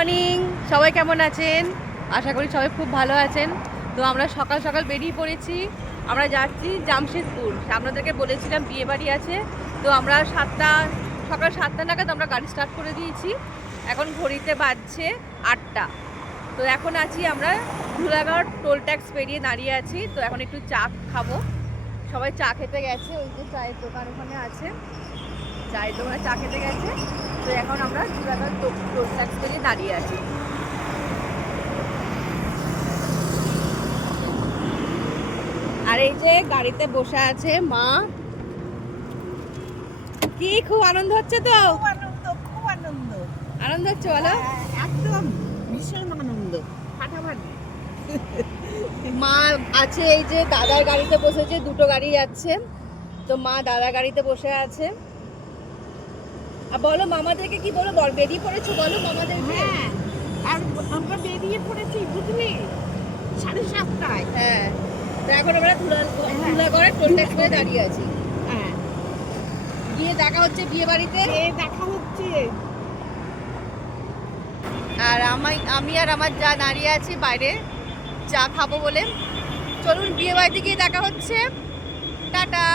Morning, সবাই কেমন আছেন? আশা করি সবাই খুব ভালো আছেন। তো আমরা সকাল সকাল বেরিয়ে পড়েছি। আমরা যাচ্ছি জামশেদপুর। আপনাদেরকে বলেছিলাম বিয়ে বাড়ি আছে। তো আমরা সকাল 7টা নাগাদ আমরা গাড়ি স্টার্ট করে দিয়েছি। এখন ঘড়িতে বাজছে 8টা। তো এখন আছি আমরা ধুলাগড় টোল ট্যাক্স পেরিয়ে দাঁড়িয়ে আছি। তো এখন একটু চা খাবো। সবাই চা খেতে গেছে, ওই যে চায়ের দোকান ওখানে আছে, চায়ের দোকানে চা খেতে গেছে। তো এখন আমরা ধুলাগড় টোল ট্যাক্স পেরিয়ে দাঁড়িয়ে আছি। আর এই যে গাড়িতে বসে আছে মা। কি খুব আনন্দ হচ্ছে? তো খুব আনন্দ আনন্দ হচ্ছে, বলো। একদম ভীষণ আনন্দ ফাটাফাটি। মা আছে, এই যে দাদার গাড়িতে বসেছে, দুটো গাড়ি যাচ্ছে। তো মা দাদার গাড়িতে বসে আছে। আর বলো মামাদেরকে কি বলো, বেরিয়ে পড়েছো বলো মামাদেরকে। হ্যাঁ, আর আমরা বেরিয়ে পড়েছি বুঝলি 7:30টায়। হ্যাঁ, তো এখন আমরা ধুলাগড়ে টোল ট্যাক্স পেয়ে দাঁড়িয়ে আছি। হ্যাঁ, গিয়ে দেখা হচ্ছে বিয়ে বাড়িতে। দেখা হচ্ছে। আর আমি আর আমার যা দাঁড়িয়ে আছি বাইরে চা খাবো বলে। চলুন বিয়ে বাড়িতে গিয়ে দেখা হচ্ছে। টাটা।